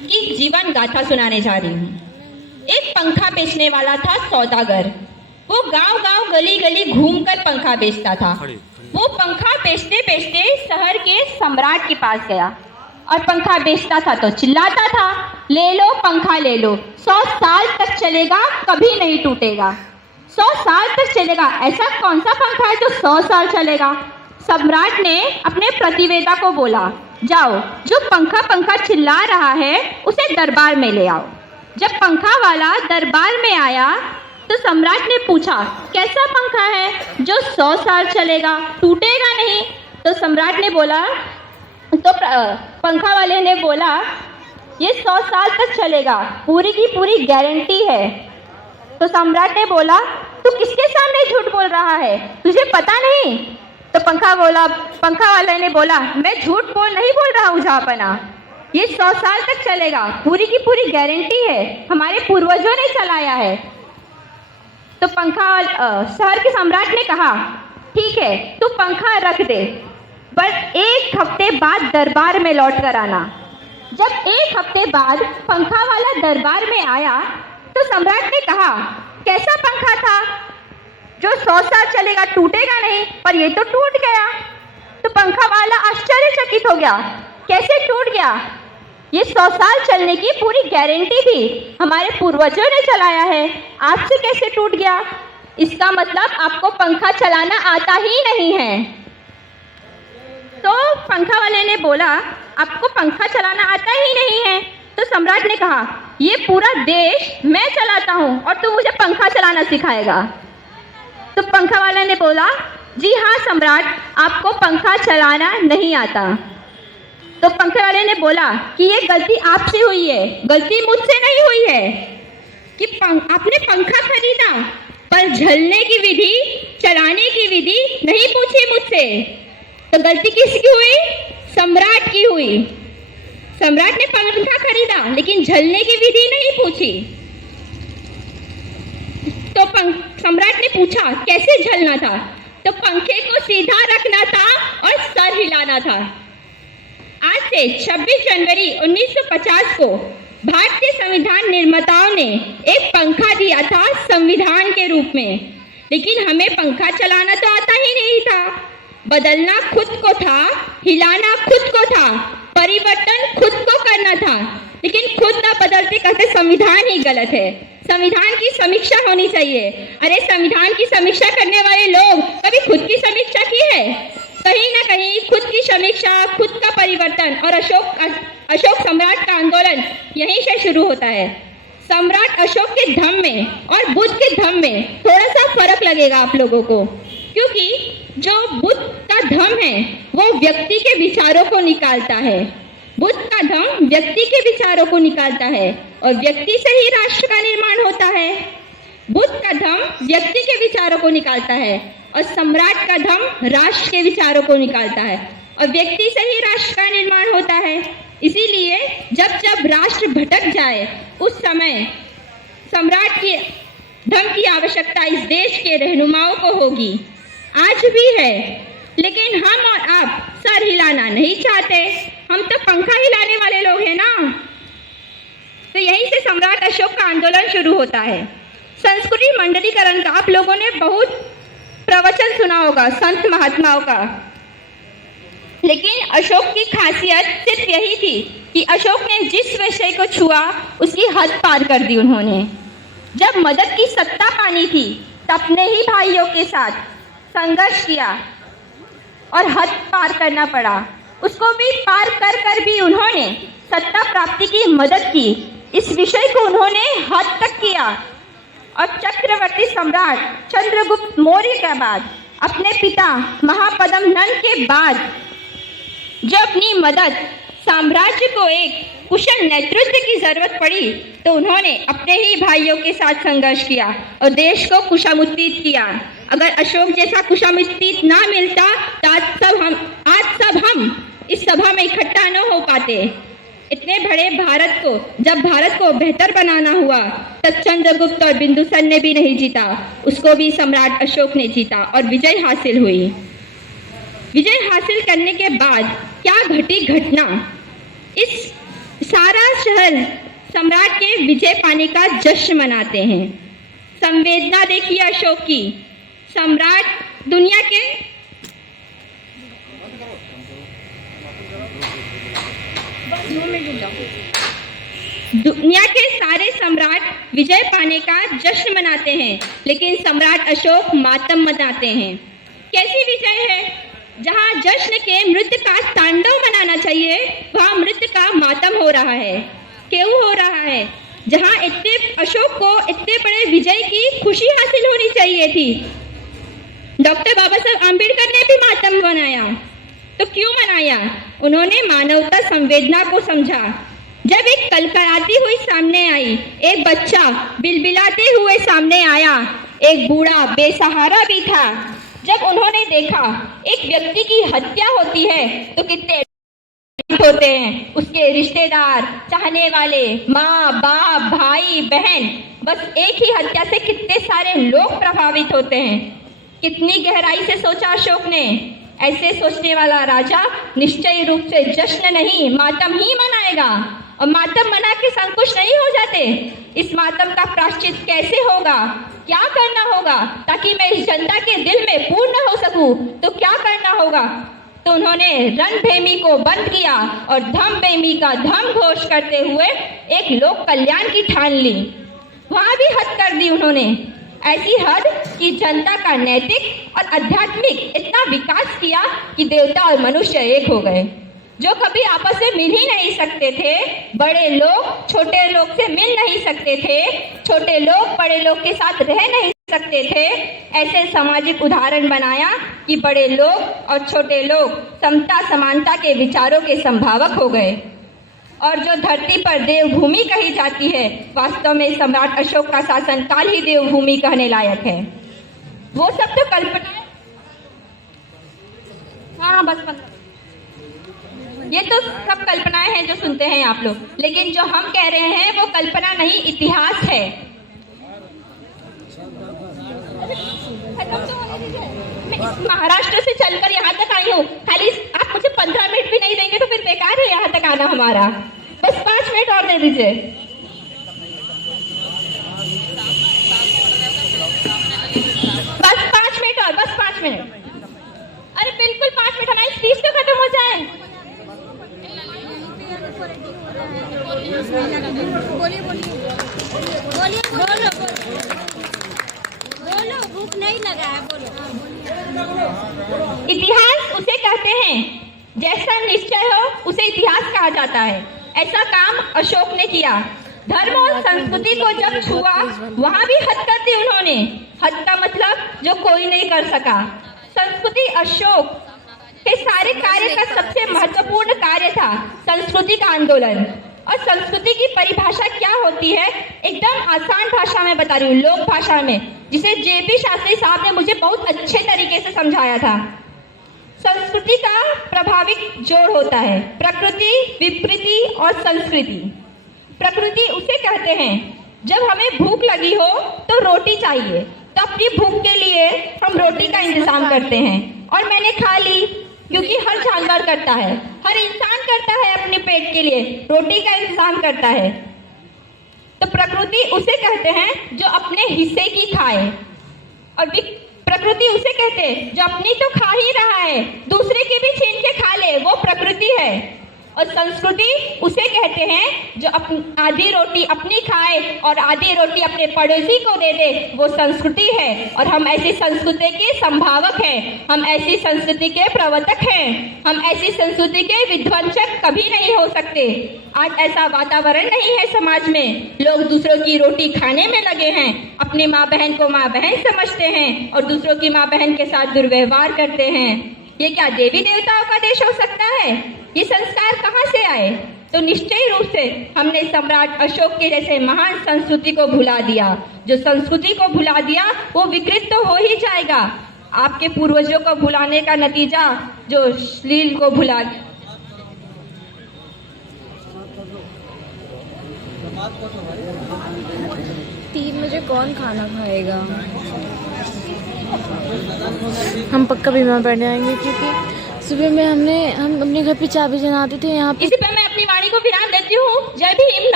की जीवन गाथा सुनाने जा रही हूँ। एक पंखा बेचने वाला था सौदागर। वो गांव-गांव, गली-गली घूमकर पंखा बेचता था। वो पंखा बेचते-बेचते शहर के सम्राट के पास गया और पंखा बेचता था तो चिल्लाता था, ले लो पंखा ले लो, 100 साल तक चलेगा, कभी नहीं टूटेगा। 100 साल तक चलेगा, ऐसा कौन सा पंखा है जो 100 साल चलेगा? सम्राट ने अपने प्रतिवेदा को बोला, जाओ जो पंखा चिल्ला रहा है उसे दरबार में ले आओ। जब पंखा वाला दरबार में आया तो सम्राट ने पूछा, कैसा पंखा है जो 100 साल चलेगा, टूटेगा नहीं? तो सम्राट ने बोला, तो पंखा वाले ने बोला, ये 100 साल तक चलेगा, पूरी की पूरी गारंटी है। तो सम्राट ने बोला, तू किसके सामने झूठ बोल रहा है, तुझे पता नहीं? तो पंखा वाले ने बोला, मैं झूठ नहीं बोल रहा हूँ जहाँपना, ये 100 साल तक चलेगा, पूरी की पूरी गारंटी है, हमारे पूर्वजों ने चलाया है। तो शहर के सम्राट ने कहा, ठीक है तू पंखा रख दे, बस 1 हफ्ते बाद दरबार में लौट कर आना। जब 1 हफ्ते बाद पंखा वाला दरबार में आया तो सम्राट ने कहा, कैसा पंखा था जो 100 साल चलेगा, टूटेगा नहीं, पर ये तो टूट गया। तो पंखा वाला आश्चर्यचकित हो गया, कैसे टूट गया? ये 100 साल चलने की पूरी गारंटी थी, हमारे पूर्वजों ने चलाया है, आपसे कैसे टूट गया? इसका मतलब आपको पंखा चलाना आता ही नहीं है। तो पंखा वाले ने बोला, आपको पंखा चलाना आता ही नहीं है? तो सम्राट ने कहा, ये पूरा देश मैं चलाता हूँ और तू मुझे पंखा चलाना सिखाएगा? तो पंखा वाले ने बोला, जी हाँ सम्राट, आपको पंखा चलाना नहीं आता। तो पंखे वाले ने बोला कि ये गलती आपसे हुई है, गलती मुझसे नहीं हुई है कि आपने पंखा खरीदा पर झलने की विधि, चलाने की विधि नहीं पूछी मुझसे। तो गलती किसकी हुई? सम्राट की हुई। सम्राट ने पंखा खरीदा लेकिन झलने की विधि नहीं पूछी। तो सम्राट ने पूछा, कैसे झलना था? तो पंखे को सीधा रखना था और सर हिलाना था। आज से 26 जनवरी 1950 को भारतीय संविधान निर्माताओं ने एक पंखा दिया था संविधान के रूप में, लेकिन हमें पंखा चलाना तो आता ही नहीं था। बदलना खुद को था, हिलाना खुद को था, परिवर्तन खुद को करना था, लेकिन खुद ना बदलते कहते संविधान ही गलत है, संविधान की समीक्षा होनी चाहिए। अरे संविधान की समीक्षा करने वाले लोग कभी खुद की समीक्षा की है? कहीं ना कहीं खुद की समीक्षा, खुद का परिवर्तन और अशोक सम्राट का आंदोलन यहीं से शुरू होता है। सम्राट अशोक के धम्म में और बुद्ध के धम्म में थोड़ा सा फर्क लगेगा आप लोगों को, क्योंकि जो बुद्ध का धम्म है वो व्यक्ति के विचारों को निकालता है। बुद्ध का धम्म व्यक्ति के विचारों को निकालता है और व्यक्ति से ही राष्ट्र का निर्माण होता है। बुद्ध का धम्म व्यक्ति के विचारों को निकालता है और सम्राट का धम्म राष्ट्र के विचारों को निकालता है और व्यक्ति से ही राष्ट्र का निर्माण होता है। इसीलिए जब जब राष्ट्र भटक जाए उस समय सम्राट के धम्म की आवश्यकता इस देश के रहनुमाओं को होगी, आज भी है। लेकिन हम और आप सर हिलाना नहीं चाहते, हम तो पंखा हिलाने वाले लोग हैं ना। तो यहीं से सम्राट अशोक का आंदोलन शुरू होता है। संस्कृति मंडलीकरण का आप लोगों ने बहुत प्रवचन सुना होगा संत महात्माओं का, लेकिन अशोक की खासियत सिर्फ यही थी कि अशोक ने जिस विषय को छुआ उसकी हद पार कर दी उन्होंने। जब मदद की सत्ता पानी थी तब अपने ही भाइयों के साथ संघर्ष किया और हद पार करना पड़ा, उसको भी पार कर कर भी उन्होंने सत्ता प्राप्ति की मदद की। इस विषय को उन्होंने हद तक किया और चक्रवर्ती सम्राट चंद्रगुप्त मौर्य के बाद अपने पिता महापद्म नंद के बाद जो अपनी मदद साम्राज्य को एक कुशल नेतृत्व की जरूरत पड़ी तो उन्होंने अपने ही भाइयों के साथ संघर्ष किया और देश को कुशामुत्तीत किया। अगर अशोक जैसा कुशामुत्तीत ना मिलता तो आज सब हम इस सभा में इकट्ठा न हो पाते। इतने बड़े जब भारत को बेहतर बनाना हुआ तब चंद्रगुप्त और बिंदुसार ने भी नहीं जीता, उसको भी सम्राट अशोक ने जीता और विजय हासिल हुई। विजय हासिल करने के बाद क्या घटी घटना, इस सारा शहर मुगल सम्राट के विजय पाने का जश्न मनाते हैं। संवेदना देखिए अशोक की। सम्राट दुनिया के सारे सम्राट विजय पाने का जश्न मनाते हैं, लेकिन सम्राट अशोक मातम मनाते हैं। कैसी विजय है? जहां जश्न के मृत्यु का तांडव मनाना चाहिए, वहां मृत्यु का मातम हो रहा है। क्यों हो रहा है? जहां अशोक को इतने बड़े विजय की खुशी हासिल होनी चाहिए थी। डॉक्टर बाबा साहब आम्बेडकर ने भी मातम मनाया, तो क्यों मनाया? उन्होंने मानवता संवेदना को समझा। जब एक कलकलाती हुई सामने आई, एक बच्चा बिलबिलाते हुए सामने आया, एक बूढ़ा बेसहारा भी था। जब उन्होंने देखा एक व्यक्ति की हत्या होती है तो कितने होते हैं उसके रिश्तेदार, चाहने वाले, माँ बाप, भाई बहन, बस एक ही हत्या से कितने सारे लोग प्रभावित होते हैं। कितनी गहराई से सोचा अशोक ने। ऐसे सोचने वाला राजा निश्चय रूप से जश्न नहीं मातम ही मनाएगा, और मातम मना के संकुच नहीं हो जाते। इस मातम का प्रायश्चित कैसे होगा? क्या करना होगा ताकि मैं इस जनता के दिल में पूर्ण हो सकूं? तो क्या करना होगा? तो उन्होंने रणभेमी को बंद किया और धम्मभेमी का धम घोष करते हुए एक लोक कल्याण की ठान ली। वहां भी हद कर दी उन्होंने, ऐसी हद कि जनता का नैतिक और आध्यात्मिक इतना विकास किया कि देवता और मनुष्य एक हो गए। जो कभी आपस में मिल ही नहीं सकते थे, बड़े लोग छोटे लोग से मिल नहीं सकते थे, छोटे लोग बड़े लोग के साथ रह नहीं सकते थे, ऐसे सामाजिक उदाहरण बनाया कि बड़े लोग और छोटे लोग समता समानता के विचारों के संभावक हो गए। और जो धरती पर देवभूमि कही जाती है, वास्तव में सम्राट अशोक का शासनकाल ही देवभूमि कहने लायक है। वो सब तो कल्पना, हाँ बस ये तो सब कल्पनाएं हैं जो सुनते हैं आप लोग, लेकिन जो हम कह रहे हैं वो कल्पना नहीं, इतिहास है। महाराष्ट्र से चलकर यहाँ तक आई हूँ, खाली आप मुझे 15 मिनट भी नहीं देंगे तो फिर बेकार है यहाँ तक आना हमारा। बस 5 मिनट और दे दीजिए। बस 5 मिनट और, बस 5 मिनट। अरे बिल्कुल 5 मिनट, हमारी स्पीच तो खत्म हो जाए। बोलिए बोलो, भूख नहीं लगा है, बोलो। इतिहास उसे कहते हैं जैसा निश्चय हो उसे इतिहास कहा जाता है। ऐसा काम अशोक ने किया। धर्म और संस्कृति को जब छुआ वहां भी हद कर दी उन्होंने। हद का मतलब जो कोई नहीं कर सका। संस्कृति अशोक के सारे कार्य का सबसे महत्वपूर्ण कार्य था संस्कृति का आंदोलन। और संस्कृति की परिभाषा क्या होती है, एकदम आसान भाषा में बता रही हूँ, लोक भाषा में, जिसे जेपी शास्त्री साहब ने मुझे बहुत अच्छे तरीके से समझाया था। संस्कृति का प्रभाविक जोड़ होता है प्रकृति, विकृति और संस्कृति। प्रकृति उसे कहते हैं जब हमें भूख लगी हो तो रोटी चाहिए, तो अपनी भूख के लिए हम रोटी का इंतजाम करते हैं, और मैंने खा ली, क्योंकि हर जानवर करता है, हर इंसान करता है, अपने पेट के लिए रोटी का इंतजाम करता है। तो प्रकृति उसे कहते हैं जो अपने हिस्से की खाए, और प्रकृति उसे कहते हैं जो अपनी तो खा ही रहा है, दूसरे की भी छीन के खा ले, वो प्रकृति है। और संस्कृति उसे कहते हैं जो आधी रोटी अपनी खाए और आधी रोटी अपने पड़ोसी को दे दे, वो संस्कृति है। और हम ऐसी संस्कृति के संभावक हैं, हम ऐसी संस्कृति के प्रवर्तक हैं, हम ऐसी संस्कृति के विध्वंसक कभी नहीं हो सकते। आज ऐसा वातावरण नहीं है समाज में, लोग दूसरों की रोटी खाने में लगे हैं, अपनी माँ बहन को माँ बहन समझते हैं और दूसरों की माँ बहन के साथ दुर्व्यवहार करते हैं। ये क्या देवी देवताओं का देश हो सकता है? ये संस्कार कहाँ से आए? तो निश्चय रूप से हमने सम्राट अशोक के जैसे महान संस्कृति को भुला दिया। जो संस्कृति को भुला दिया वो विकृत तो हो ही जाएगा। आपके पूर्वजों को भुलाने का नतीजा जो श्लील को भुला। तीन बजे कौन खाना खाएगा? हम पक्का बीमार पड़ने आएंगे, क्योंकि सुबह में हम अपने घर पे चाबी जलाते थे। यहाँ पे इसी पर मैं अपनी वाणी को विराम देती हूँ। जय भीम।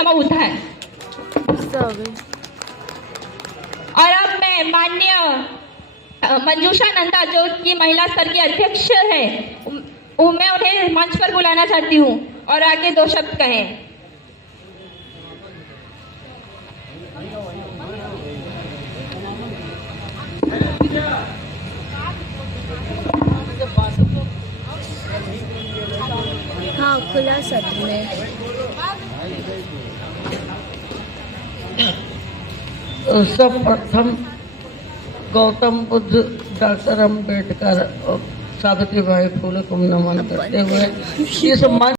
समूह है। सब और अब मैं माननीय मंजूषा नंदा जो कि महिला स्तर की अध्यक्ष है, मैं उन्हें मंच पर बुलाना चाहती हूँ और आगे 2 शब्द कहें। हाँ, खुला सत्र में सर्वप्रथम गौतम बुद्ध, डॉक्टर अम्बेडकर और सावित्रीबाई फुले को नमन करते हुए इस मंच